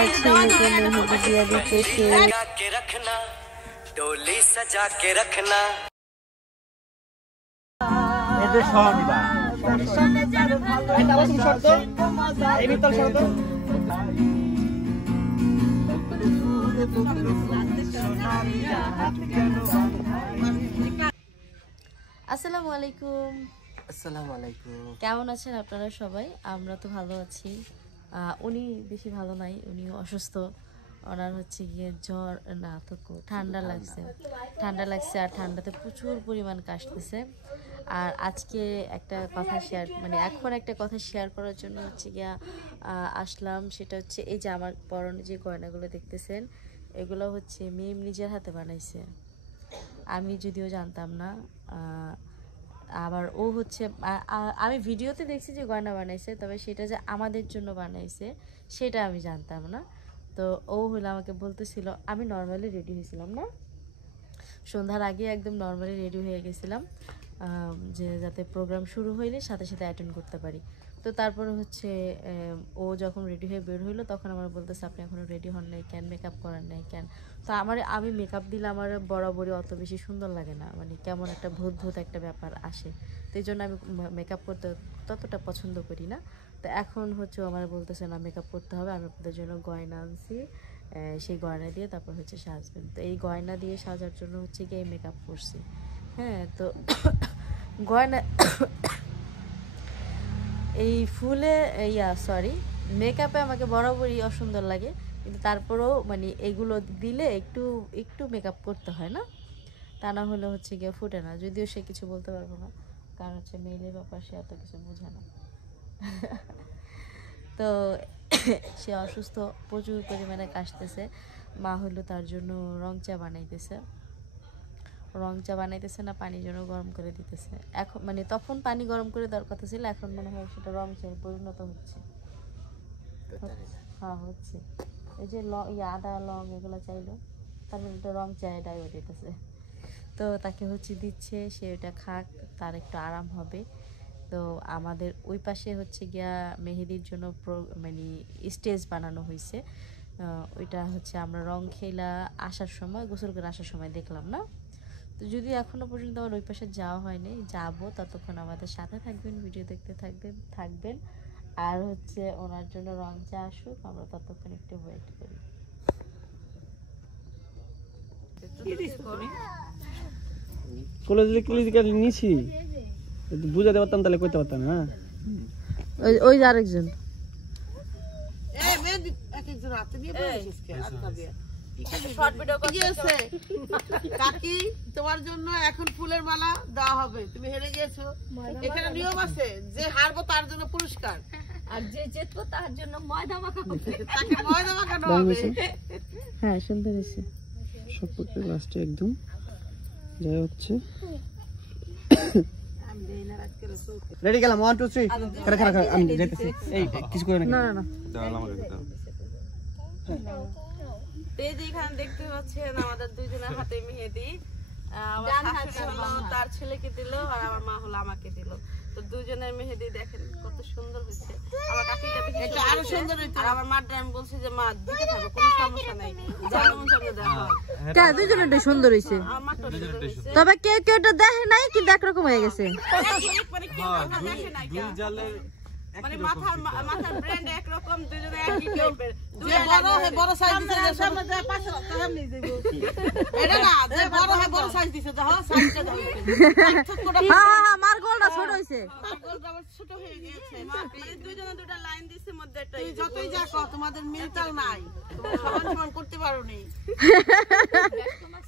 তার ছেলেকে মেহেদি দিয়া দিতেছে। डोली सजा के रखना আসসালামু আলাইকুম। আসসালামু আলাইকুম। কেমন আছেন আপনারা সবাই? আমরা তো ভালো আছি। উনি বেশি ভালো নাই, উনি অসুস্থ। ওনার হচ্ছে গিয়ে জ্বর না তো ঠান্ডা লাগছে আর ঠান্ডাতে প্রচুর পরিমাণ কাশতেছে। আর আজকে একটা কথা এখন একটা কথা শেয়ার করার জন্য হচ্ছে গিয়া আসলাম। সেটা হচ্ছে এই যে আমার পরনে যে গয়নাগুলো দেখতেছেন, এগুলো হচ্ছে মেম নিজের হাতে বানাইছে। আমি যদিও জানতাম না। আবার ও হচ্ছে আমি ভিডিওতে দেখছি যে গয়না বানাইছে, তবে সেটা যে আমাদের জন্য বানাইছে সেটা আমি জানতাম না। তো ও হলো আমাকে বলতেছিল, আমি নর্মালি রেডি হয়েছিলাম না, সন্ধ্যার আগে একদম নর্মালি রেডি হয়ে গেছিলাম, যে যাতে প্রোগ্রাম শুরু হইলে সাথে সাথে অ্যাটেন্ড করতে পারি। তো তারপরে হচ্ছে ও যখন রেডি হয়ে বের হইলো তখন আমার বলতেছে, আপনি এখনও রেডি হন নাই কেন, মেকআপ করার নাই কেন? তো আমি মেকআপ দিলে আমার বরাবরই অত বেশি সুন্দর লাগে না, মানে কেমন একটা ভূত একটা ব্যাপার আসে। তো এই জন্য আমি মেকআপ করতে ততটা পছন্দ করি না। তো এখন হচ্ছে আমার বলতেছে না মেকআপ করতে হবে, আমি আপনাদের জন্য গয়না আনছি, সেই গয়না দিয়ে তারপর হচ্ছে সাজবেন। তো এই গয়না দিয়ে সাজার জন্য হচ্ছে গিয়ে মেকআপ করছি। হ্যাঁ, তো গয়না এই ফুলে মেকআপে আমাকে বরাবরই অসুন্দর লাগে, কিন্তু তারপরেও মানে এগুলো দিলে একটু মেকআপ করতে হয় না, তা না হলে হচ্ছে গিয়ে ফুটে না। যদিও সে কিছু বলতে পারবো না, কারণ হচ্ছে মেয়েদের ব্যাপার, সে এত কিছু বোঝে না। তো সে অসুস্থ, প্রচুর পরিমাণে কাশতেছে। মা হলো তার জন্য রং চা বানাইতেছে না, পানি যেন গরম করে দিতেছে। এখন মানে তখন পানি গরম করে দেওয়ার কথা ছিল, এখন মনে হয় সেটা রং চায় পরিণত হচ্ছে। হ্যাঁ হচ্ছে, এই যে আদা লং এগুলো চাইলো, তার মানে একটা রং চায় ডাইভার্ট দিতেছে। তো তাকে হচ্ছে দিচ্ছে, সে ওটা খাক, তার একটু আরাম হবে। তো আমাদের ওই পাশে হচ্ছে গিয়া মেহেদির জন্য মানে স্টেজ বানানো হয়েছে। ওইটা হচ্ছে আমরা রং খেলা আসার সময়, গোসল করে আসার সময় দেখলাম না। তো যদি এখনও পর্যন্ত আমার ওই পাশে যাওয়া হয়নি, যাবো, ততক্ষণ আমাদের সাথে থাকবেন, ভিডিও দেখতে থাকবেন। আর হচ্ছে ওনার জন্য রং চা আসুক, আমরা ততক্ষণ একটু ওয়েট করি। নিছি বুঝাতে পারতাম, তাহলে কইতে পারতাম না। ওই আরেকজন কাকি, তোমার জন্য এখন ফুলের মালা দেওয়া হবে, তুমি হেরে গিয়েছো। এখানে নিয়ম আছে, যে হারবো তার জন্য পুরস্কার, আর যে জিতবো তার জন্য ময়দা মাখানো হবে, তাকে ময়দা মাখানো হবে। হ্যাঁ, সুন্দর হয়েছে সবকটা লাস্টে একদম যাই হচ্ছে। রেডি গেলাম, 1 2 3 খারা আমি যাইতেছি। এই কিছু করে না না দাঁড়াল আমাকে দাও। এই যে এখানে দেখতে পাচ্ছেন আমাদের দুইজনের হাতে মেহেদি। আমার শাশুড়ি হলো তার ছেলেকে দিল, আর আমার মা হলো আমাকে দিল। তো দুজনের মেহেদি দেখেন কত সুন্দর হয়েছে। আমার কাকিটা দেখে এটা আরো সুন্দর হয়েছে। আর আমার মার আমি বলছি যে মা দিতে থাকো, কোনো সমস্যা নাই, যেমন সামনে দেখো। দুজনেরটা সুন্দর হয়েছে, আমার মারটা সুন্দর হয়েছে। তবে কেউ এটা দেখে নাই, কিন্তু একরকম হয়ে গেছে। মানে কেউ দেখে নাই, দুই জালের মানে মাথার ব্র্যান্ড একরকম, দুজনে একই টাইপের। যে বড় সাইজ দিছে, যে সামনে দেয় পাশে তাহার নিয়ে যাবো। এটা না, যে বড় সাইজ দিছে, দেখো সাইজটা দাও। হ্যাঁ, মার গোলটা ছোট হইছে, তার গোলটা আবার ছোট হয়ে গিয়েছে। দুজনে দুটো লাইন দিছে, মধ্যে একটা তুই যতই যা কর, তোমাদের মিলতাল নাই, তোমরা সমান করতে পারোনি।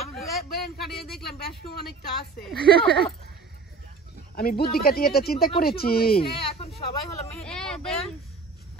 আমি ব্রেন কাটিয়ে দেখলাম বেশ অনেকটা আছে। আমি বুদ্ধি কাটিয়ে এটা চিন্তা করেছি। এখন সবাই হলো মেহেদি পরবে,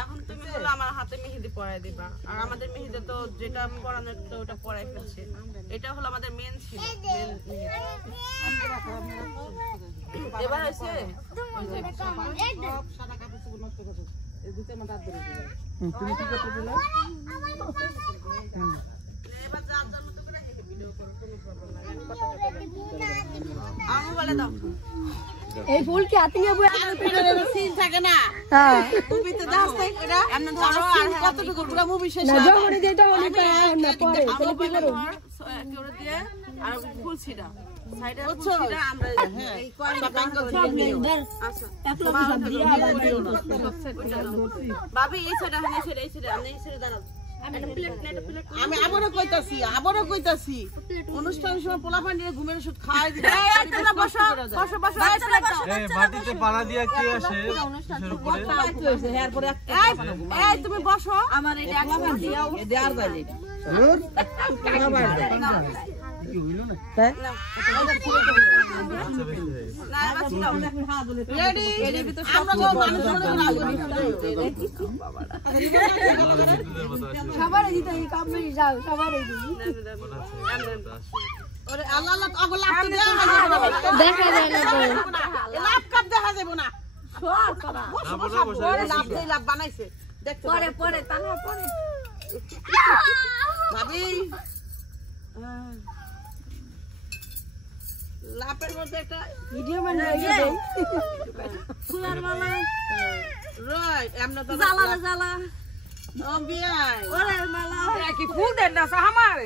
এখন তুমি হলো আমার হাতে মেহেদি পরাই দিবা। আর আমাদের মেহেদি তো যেটা পরানোর তো ওটা পরাই ফেলছে, এটা হলো আমাদের মেন ছিল। এবার আছে সাদা কাপড় চোপড় নষ্ট করছো, এই দুটো আমার দাঁত ধরে দিল। তুমি কি করতে দিলা? এবার যার জন্য তো করে আমি বলে দাও এই ফুল কি হাতে নিয়ে বই সিন থাকে না হ্যাঁ মুভিতে দাস থাকে এটা এমন ধরো আর কতটুকু পুরো মুভি শেষ না হয় জমনে যেটা অনেক না পরে আলো বলে ধর কেউরে দিয়ে আর ফুল ছিড়া সাইডে ফুল ছিড়া আমরা এই ভাবি এই সাইডে হানে ছেড়ে এই সাইডে আমি এই সাইডে দাঁড়াও আমি আবারও কইতাছি অনুষ্ঠানের সময় পোলাপান নিয়ে ঘুমের ওষুধ খাওয়াই দিবে বসো বসো বসো এই মাটিতে পাড়া দিয়া কে আসে কিসের উপরে এই তুমি বসো আমার এই একলা দিও দেয়ার বাজে না বাস দাও রেডি আমরা তো মানুষ সবার দিতে এই কাম করে যাও সবার এই ওরে আল্লাহ আল্লাহ আগলা আপনি দেখা যায় না লাভ কাপ দেখা যাবে না পরে লাভ বানাইছে দেখতে পরে তানা পরে ভাবি লাপের মধ্যে একটা ভিডিও বানাই ফুলার মালা রাইট আমরা তো জ্বালা ও বিয়াই ওরে মালা কি ফুল দেন না আমার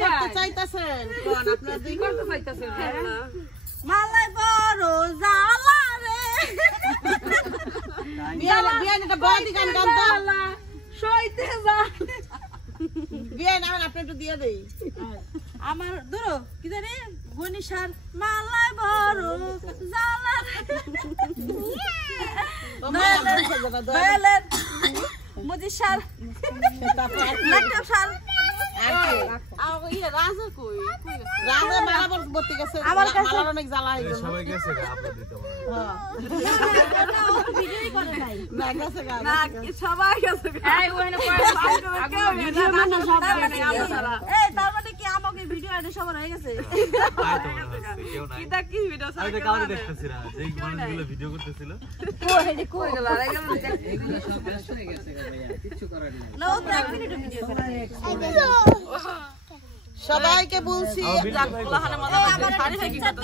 করতে চাইতাছেন কোন আপনারা দুই করতে চাইতাছেন মালাই বড় জ্বালা রে বিয়াই এটা বড় গান গান তো সইতে যা বিয়াই না আপনি একটু দিয়ে দেই আমার ধরো কি জানি ঘনিসার মালাই বড় জ্বালা দয়ালের মজিসার লাটকা সার আর ইয়ে রাজা কই রাজা মালাবার বর্তি গেছে আমার মালার অনেক জ্বালা হয়ে গেল সবাই গেছে আপনি দিতে পারেন ভিডিওই করে নাই না গেছে গা না সবাই গেছে এই ওখানে ভিডিও মানে সব এই তার মানে কি আমাকে ভিডিও আইডি সবার হয়ে গেছে তাই তো মনে হচ্ছে কেউ নাই এটা কি ভিডিও আমি তো কাউকে দেখতেছি না যেই মানুষগুলো ভিডিও করতেছিল কই গেল আর গেল না ও তো এক মিনিট ভিডিও সবাইকে বলছি জাকুলাহানে মজা লাগছে শাড়ি থেকে কত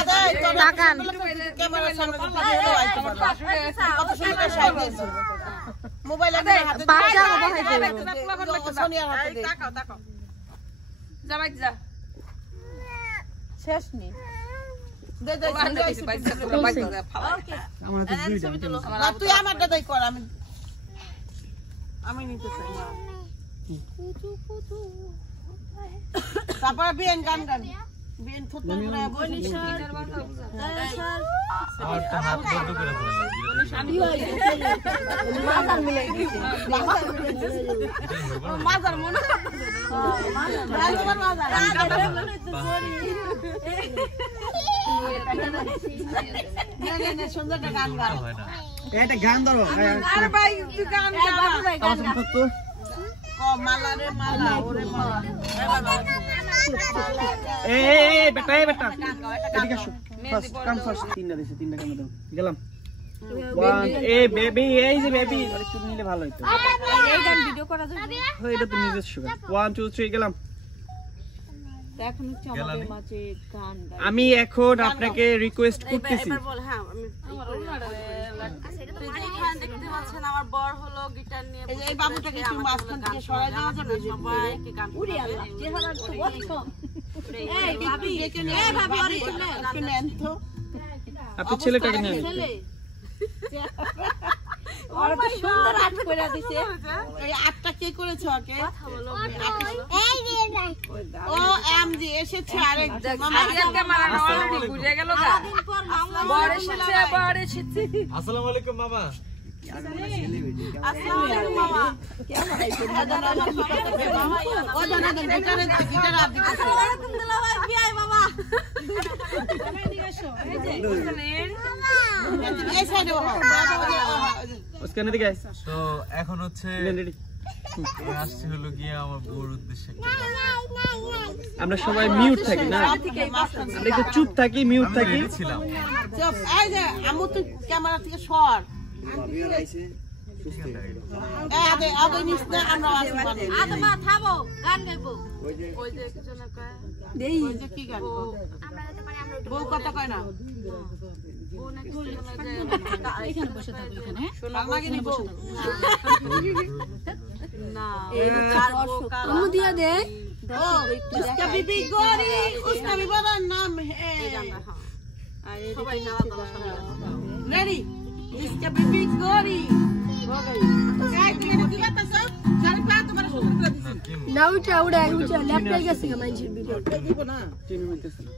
আদায় তাকান ক্যামেরার সামনে কত সুন্দর শাড়ি দিয়েছে মোবাইল হাতে বাচ্চা বহাই দেবে সোনিয়ার হাতে দে তাকাও তাকাও যা বাইক যা শেষ নি দে দে ওকে আমার তো দুইটা ছবি তুলো না তুই আমারটা দেই কর আমি নিতে চাই না তারপরে বিয়েন গান গান বিয়েন থুতু করে বনিশা আমারটা হাত বন্ধ করে ফেলেন মাথা মিলাই দিছে মাজার মনে রাজবার বাজার নে সুন্দর একটা গান গান হয় না এটা গান ধরো আরে ভাই তুই গান গা আমার সাথে তো ও মালা রে মালা ওরে মালা এই বেটা এদিকে আসো ফার্স্ট কাম ফার্স্ট তিনটা কাম দাও গেলাম ওয়ান এ বেবি এই যে বেবি একটু নিলে ভালো হতো এই গান ভিডিও করা যাবে হ্যাঁ এটা তো নিজস্ব গান 1 2 3 গেলাম এখন হচ্ছে আমাদের মাঝে গান আমি এখন আপনাকে রিকোয়েস্ট করতেছি এবার বল হ্যাঁ আমি দেখতে পাচ্ছেন আমার বর হলো গিটার নিয়ে এই বাবুটাকে একটু মাঝখান থেকে সরাই দেওয়া যাবে সবাই কি গান উড়ি আল্লাহ চেহারা তো বলছো এই ভাবি দেখে নে এই ভাবি আরে একটু নেন তো আপনি ছেলেটাকে নিয়ে আর তো সুন্দর আট কইরা দিছে এই আটটা কে করেছে ওকে ও এমজি এসেছে আরেকজন মামা ক্যামেরা ঘুরে গেল গা বর এসেছে বর এসেছে আসসালামু আলাইকুম মামা আসসালামু আলাইকুম মামা ও জানা দেন গিটার আপ দিতে আসসালামু আলাইকুম দুলাভাই বিআই বাবা এই সাইডে ওখানে দিকে তো এখন হচ্ছে রেডি আমি আসছি হলো গিয়ে আমার বউর উদ্দেশ্যে একটা গান। আমরা সবাই মিউট থাকি না আমরা একটু চুপ থাকি মিউট আমি থাকি ready ছিলাম চুপ এই যে আমু তুই ক্যামেরা থেকে সর আদে নিস না আমরা আসি বানাই আদমা থামো গান গাইবো ওই যে একজন কয় দেই যে কি গান বউ কথা কয় না ও নাকি শোনা যায় এখানে বসে থাকো এখানে শোনা লাগে নি বউ না চার বোকা আমু দিয়া দে ओ उसका बीबी गोरी उसका भी बड़ा नाम है সবাই গাওয়া দাওয়া সবাই रेडी इसका बीबी गोरी हो गई काय की बता सब सारे बात तुम्हारे सुन कर दी না উঠা উড়া উঠা ল্যাপটপে গেছে মাইনজির ভিডিও দিব না চিনি মিলতেছে না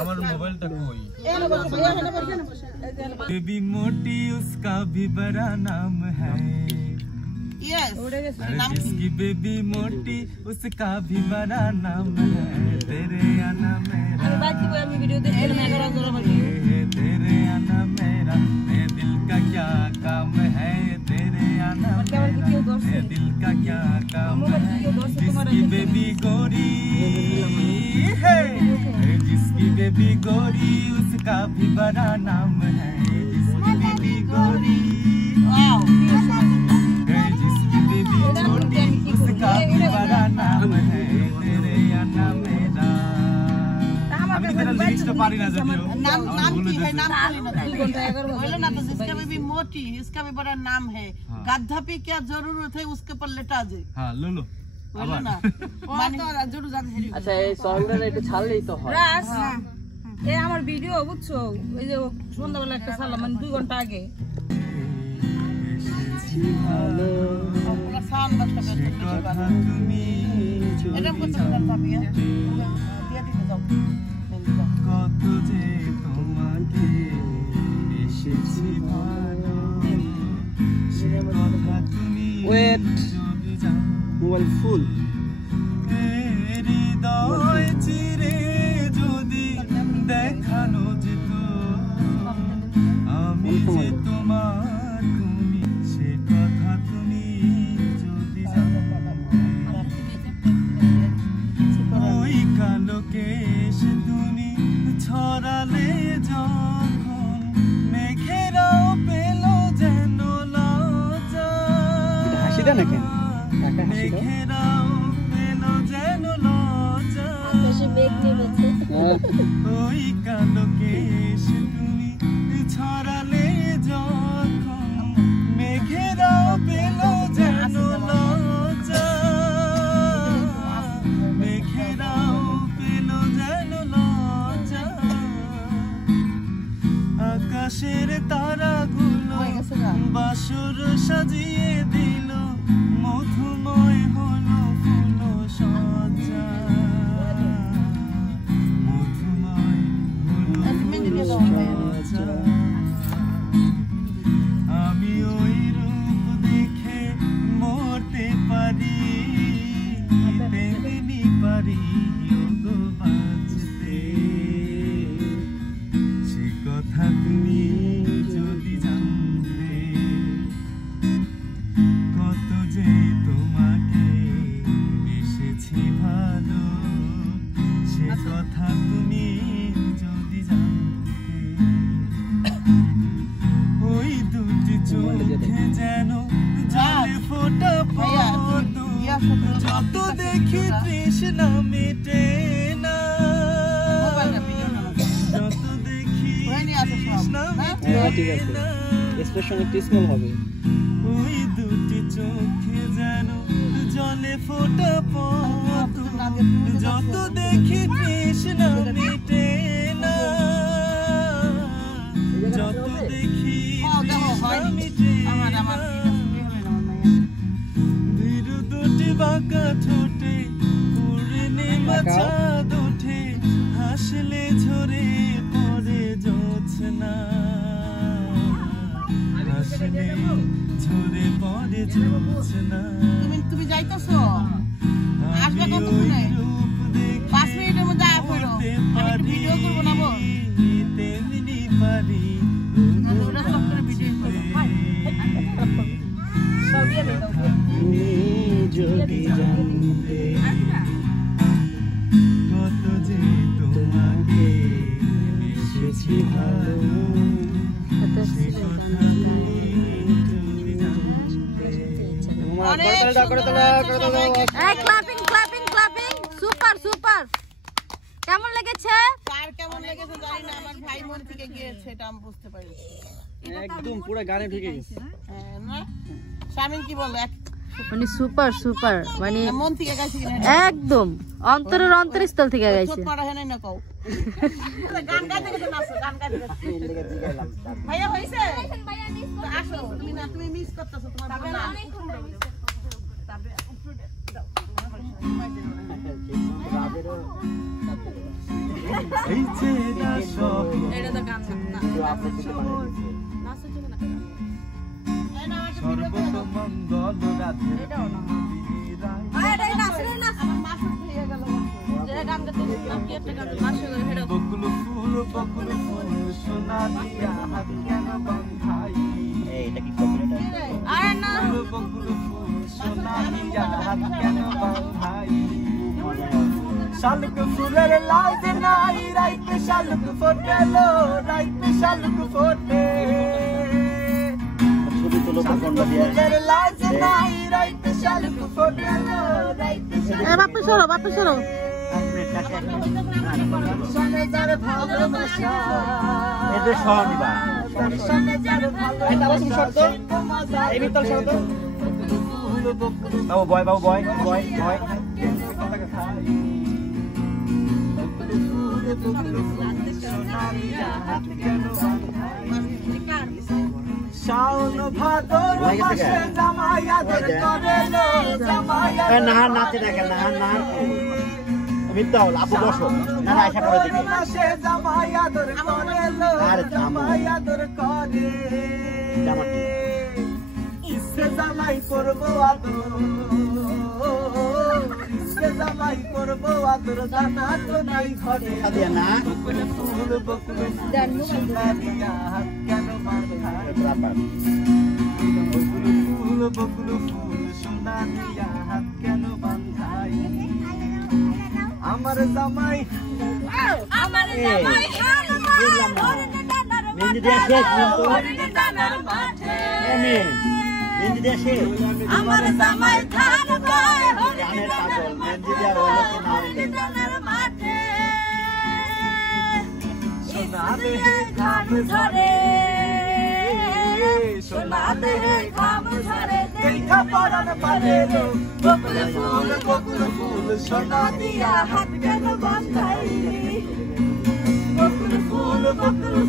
আমার মোবাইলটা কই बेबी मोटी उसका भी बड़ा नाम है यस अरे जिसकी बेबी मोटी उसका भी बड़ा नाम है तेरे आना मेरा আমি ভিডিও দেখে तेरे आना मेरा मेरे दिल का क्या काम है तेरे आना मेरा मेरे दिल का क्या काम है जिसकी बेबी गोरी है जिसकी बेबी गोरी उसका भी बड़ा नाम है जिसकी बेबी गोरी वाओ जिसकी बेबी छोटी उसका भी बड़ा नाम है तेरे आना मेरा আমি তেরা লিরিক্সটা পারি না যদিও नाम नाम की है नाम बोलो ना तो जिसका बीबी मोटी इसका भी बड़ा नाम है गद्दा पे क्या जरूरत है उसके पर लेटा दे হ্যাঁ লো बोलो ना माने जरूर जान है আচ্ছা এই সংটা একটু ছাড়লেই তো হয় রাস এই আমার ভিডিও বুঝছো ওই যে সন্ধ্যাবেলা একটা ছাড়লাম মানে 2 ঘন্টা আগে पूरा शान बच्चा কথা তুমি এটা कुछ करता भी है दिया दीजिए जाओ কত যে তোমাকে এসেছি ভালো সে কথা তুমি ওয়েট যদি জানো মোবাইল ফুল হৃদয় চিরে যদি দেখানো যেত আমি যে তোমার তুমি সে কথা তুমি যদি জানো ওই কালো কেশ তুমি ছড়ালে যখন মেঘেরাও পেল যেন লজ্জা হাসি দেন না কেন কাকা হাসি দাও মেঘেরাও পেল যেন লজ্জা ওই কালো কেশ তুমি ছড়ালে যখন মেঘেরাও পেল যেন লজ্জা মেঘেরাও পেল যেন লজ্জা আকাশের তারাগুলো বাসর সাজিয়ে দিল মধুময় হলো ফুল সজ্জা মধুময় হলো সজ্জা আমি ওই রূপ দেখে মরতে পারি তেমনি পারি গো বাঁচতে সে কথা তুমি যদি জানতে কত যে তোমাকে বেসেছি ভালো সে কথা তুমি যদি জানতে ওই দুটি চোখে যেন জলে ফোটা পদ্ম যত দেখি তৃষ্ণা মেটে না যত দেখি তৃষ্ণা মেটে ঠিক আছে না এক্সপ্রেশন একটু স্মল হবে ওই দুটি চোখে যেন জলে ফোটা পদ্ম যত দেখি তৃষ্ণা মেটে না যত দেখি তৃষ্ণা মেটে না ধীর দুটি বাঁকা ঠোঁটে পূর্ণিমা চাঁদ ওঠে হাসলে ঝরে পড়ে জোছনা হাসলে ঝরে পড়ে জোছনা তুমি যাইতাছো আসবে কতক্ষণে 5 মিনিটের মধ্যে আয়া পড়ো আমি ভিডিও করব না বল তেমনি পারি ওরা সব করে ভিডিও করব যদি জানতে কত যে বেশি ভালো clapping clapping clapping super super কেমন লেগেছে কার কেমন লেগেছে জানি না, আমার ভাই মন থেকে গিয়েছে এটা আমি বুঝতে পারছি। একদম পুরো গানে ঢুকে গেছে। হ্যাঁ, না শামিন কি বলে মানে সুপার সুপার মানে মন থেকে গাইছে কিনা একদম অন্তরের অন্তরস্থল থেকে গাইছে ছোট মারা হেনাই না কও গান গাইতে গেছে নাচো, গান গাইতে গেছে ভাইয়া হইছে তো আসো তুমি না, তুমি মিস করতেছো তোমার ভালো অনেক সুন্দর এই চেনা শহর এটা তো গান না সর্বমঙ্গল রাধে বকুল ফুল সোনা দিয়া হাত কেন বন্ধাই বকুল ফুল সোনা দিয়া হাত কেন বন্ধাই শালুক ফুলের লাজ নাই রাইতে শালুক ফোটেলো রাইতে শালুক ফোটে ফুলের লাজ নাই রাইতে শালুক ফোটেলো রাইতে বাপু সরো বাপু সরো সনে যার ভালোবাসা এদের সব দিবা সনে যার ভালোবাসা এই ভিতর শর্ত বাবু বয় বয় বয় শাওন ভাদর মাসে জামাই আদর করে লো জামাই নাহার নাচে দেখেন নাহার নাহার মিথ্যা হল আপু বসো না না আশা করে দেখি মাসে জামাই আদর করে লো আরে জামাই আদর করে জামা কি ইসে জামাই করবো আদর ইসে জামাই করবো আদর জানা তো নাই ঘরে সাদিয়া না বকুল ফুল সোনা দিয়া হাত কেন বাঁধাই বকুল ফুল সোনা দিয়া হাত কেন বাঁধাই আমার জামাই মেহেন্দি দেয়া শেষ কিন্তু মেহেন্দি দেয়া শেষ আমার জামাই ধান বয় গানের পাগল মেহেন্দি দেয়া হলো কি না মাঠে সোনা দেহে ঘাম ঝরে সোনা দেহে ঘাম ঝরে দেখা পরান পারে লো বকুল ফুল সোনা দিয়া হাত কেন বাঁধাই বকুল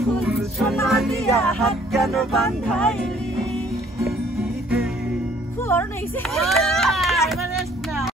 ফুল সোনা দিয়া হাত কেন বাঁধাই ফুল নেই